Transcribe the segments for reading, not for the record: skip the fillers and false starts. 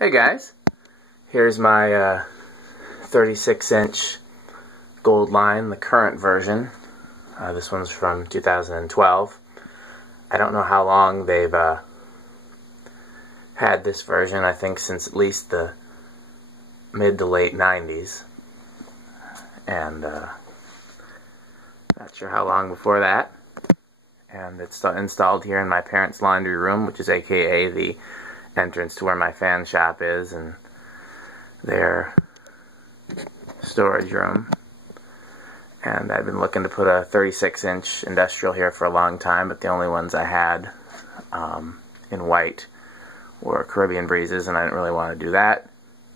Hey guys, here's my 36-inch Gold Line, the current version. This one's from 2012. I don't know how long they've had this version. I think since at least the mid to late 90s. And not sure how long before that. And it's installed here in my parents' laundry room, which is aka the entrance to where my fan shop is and their storage room. And I've been looking to put a 36-inch industrial here for a long time, but the only ones I had in white were Caribbean Breezes, and I didn't really want to do that.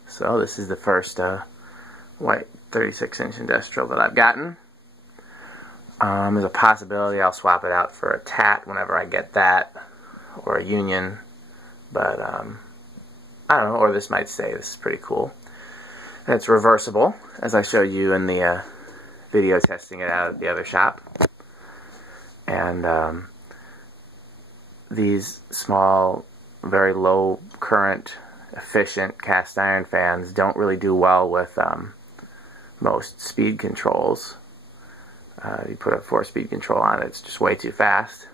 So this is the first white 36-inch industrial that I've gotten. There's a possibility I'll swap it out for a Tat whenever I get that, or a Union. But, I don't know, or this might stay. This is pretty cool. And it's reversible, as I showed you in the video testing it out at the other shop. And these small, very low current, efficient cast iron fans don't really do well with most speed controls. You put a 4-speed control on it, it's just way too fast.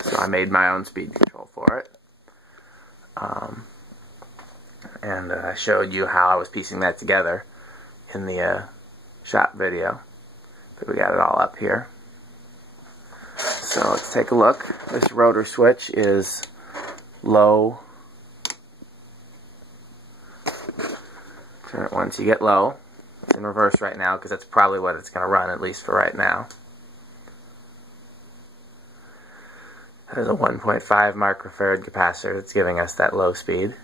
So I made my own speed control for it. And I showed you how I was piecing that together in the shop video. But we got it all up here. So let's take a look. This rotor switch is low. Turn it once you get low. It's in reverse right now because that's probably what it's going to run, at least for right now. There's a 1.5 microfarad capacitor that's giving us that low speed.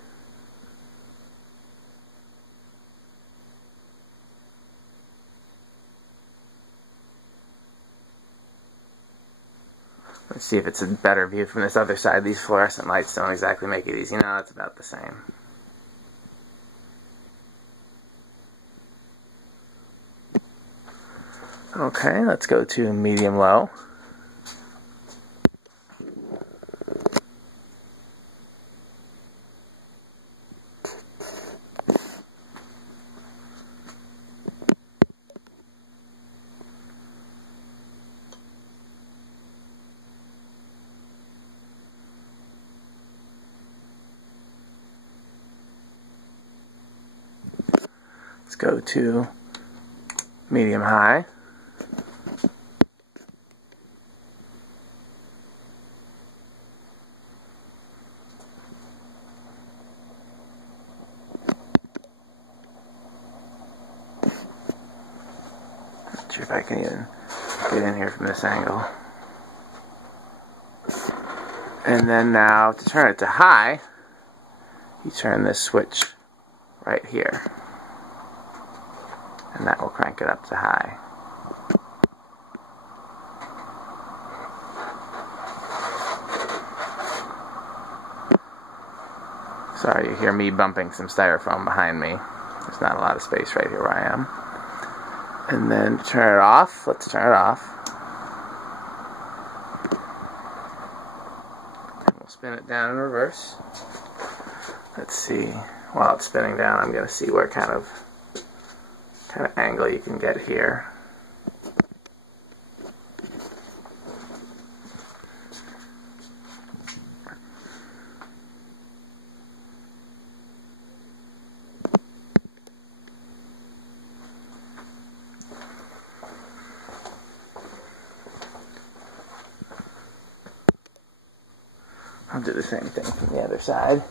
Let's see if it's a better view from this other side. These fluorescent lights don't exactly make it easy. No, it's about the same. Okay, let's go to medium-low. Let's go to medium-high. Not sure if I can even get in here from this angle. And then now to turn it to high, you turn this switch right here. And that will crank it up to high. Sorry, you hear me bumping some styrofoam behind me. There's not a lot of space right here where I am. And then to turn it off, let's turn it off. And we'll spin it down in reverse. Let's see. While it's spinning down, I'm going to see what kind of angle you can get here. I'll do the same thing from the other side.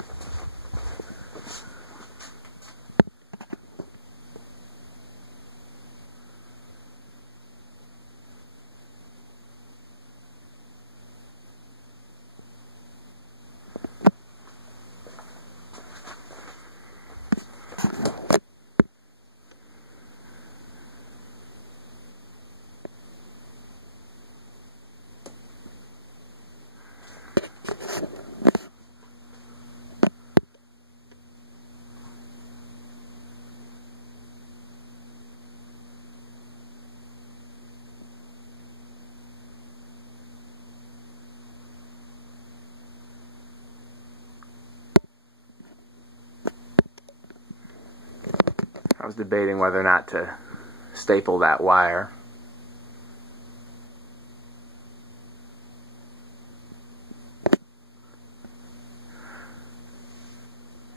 was debating whether or not to staple that wire.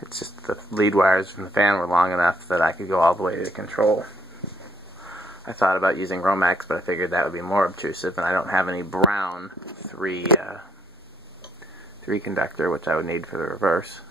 It's just the lead wires from the fan were long enough that I could go all the way to the control. I thought about using Romex, but I figured that would be more obtrusive, and I don't have any brown three conductor, which I would need for the reverse.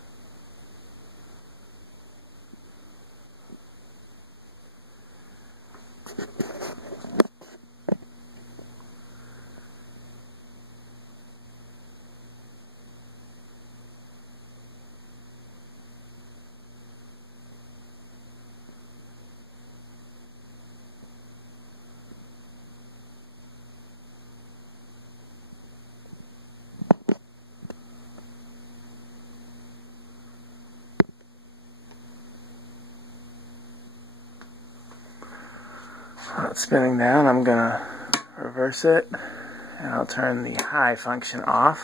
While it's spinning down, I'm going to reverse it, and I'll turn the high function off.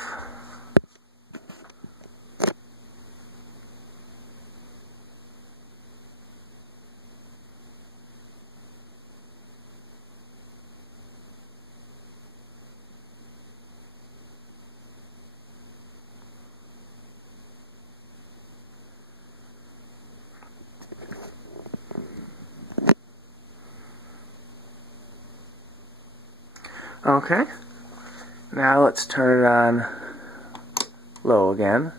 Okay, now let's turn it on low again.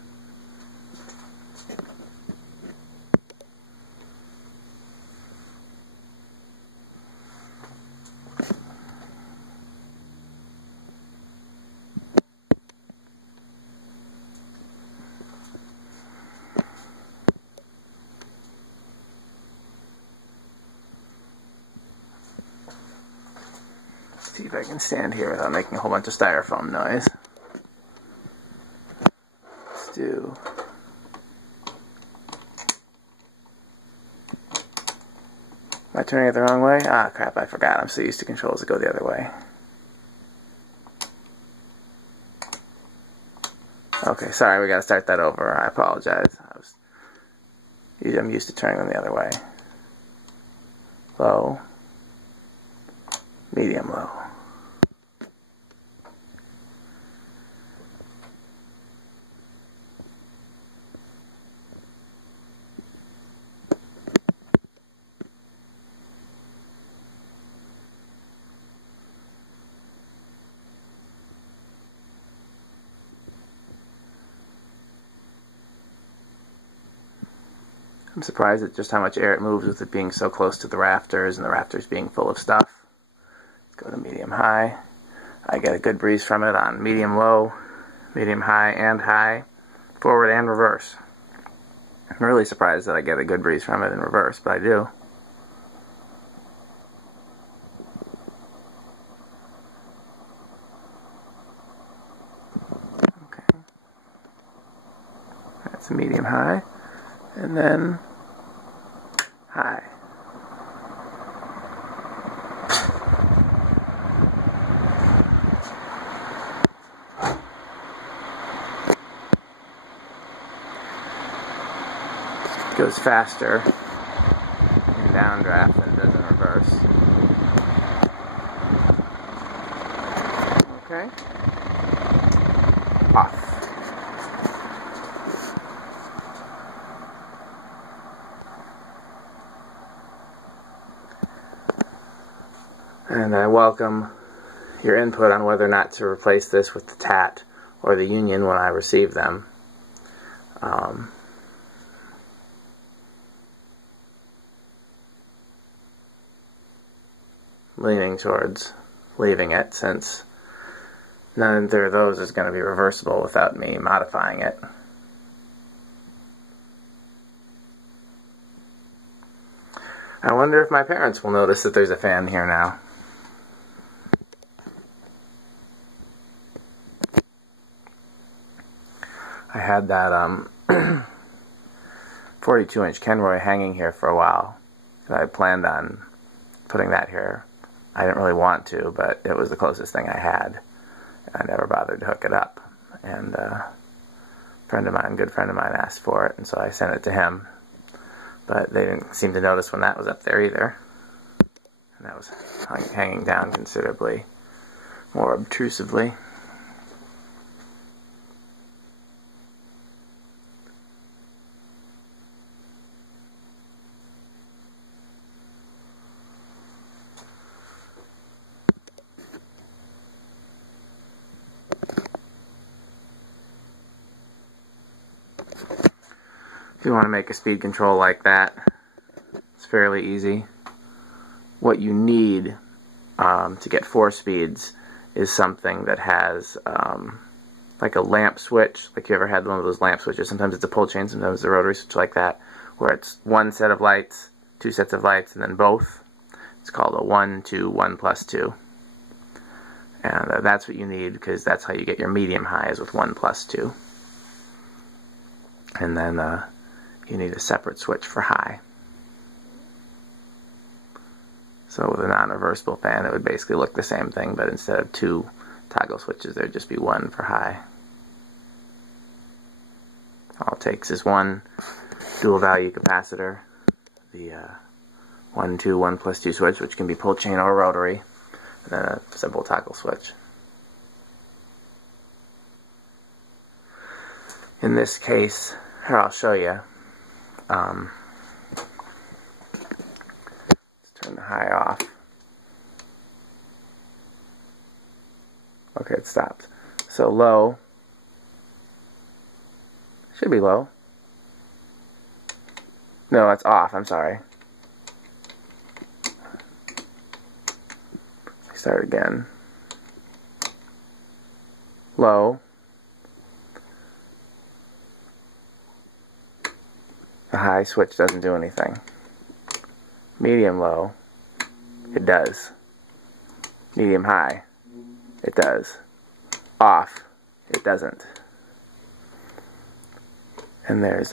See if I can stand here without making a whole bunch of styrofoam noise. Let's do... Am I turning it the wrong way? Ah, crap, I forgot. I'm so used to controls that go the other way. Okay, sorry, we gotta start that over. I apologize. I'm used to turning them the other way. Low. Medium low. I'm surprised at just how much air it moves with it being so close to the rafters and the rafters being full of stuff. Let's go to medium high. I get a good breeze from it on medium low, medium high, and high, forward and reverse. I'm really surprised that I get a good breeze from it in reverse, but I do. Okay. That's a medium high, and then high. It goes faster in downdraft than it does in reverse. Okay. Off. And I welcome your input on whether or not to replace this with the TAT or the Union when I receive them. Leaning towards leaving it, since neither of those is going to be reversible without me modifying it. I wonder if my parents will notice that there's a fan here now. I had that 42-inch Kenroy hanging here for a while, and I planned on putting that here. I didn't really want to, but it was the closest thing I had. I never bothered to hook it up. And a good friend of mine asked for it, and so I sent it to him. but they didn't seem to notice when that was up there either. And that was hanging down considerably more obtrusively. If you want to make a speed control like that, it's fairly easy. What you need to get 4 speeds is something that has like a lamp switch, like you ever had one of those lamp switches. Sometimes it's a pull chain, sometimes it's a rotary switch like that, where it's one set of lights, 2 sets of lights, and then both. It's called a 1, 2, 1 plus 2. And that's what you need, because that's how you get your medium highs with 1 plus 2. And then you need a separate switch for high. So with a non-reversible fan, it would basically look the same thing, but instead of 2 toggle switches, there'd just be 1 for high. All it takes is one dual value capacitor, the 1, 2, 1 plus 2 switch, which can be pull chain or rotary, and then a simple toggle switch. In this case, here I'll show you. Let's turn the high off. Okay, it stopped. So low, should be low. No, it's off, I'm sorry. Start again. Low. The high switch doesn't do anything. Medium low, it does. Medium high, it does. Off, it doesn't. And there's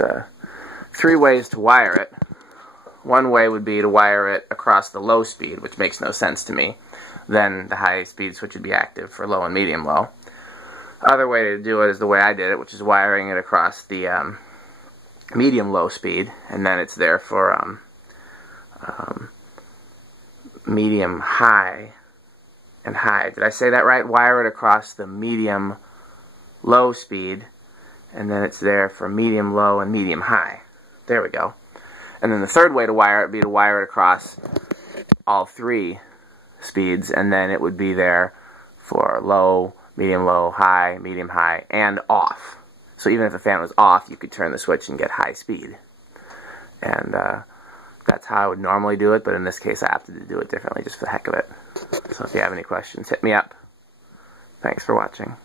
3 ways to wire it. One way would be to wire it across the low speed, which makes no sense to me. Then the high speed switch would be active for low and medium low. Other way to do it is the way I did it, which is wiring it across the medium low speed, and then it's there for medium high and high. Did I say that right? Wire it across the medium low speed, and then it's there for medium low and medium high. There we go. And then the third way to wire it would be to wire it across all 3 speeds, and then it would be there for low, high, medium high, and off. So even if the fan was off, you could turn the switch and get high speed. And that's how I would normally do it, but in this case I opted to do it differently just for the heck of it. So if you have any questions, hit me up. Thanks for watching.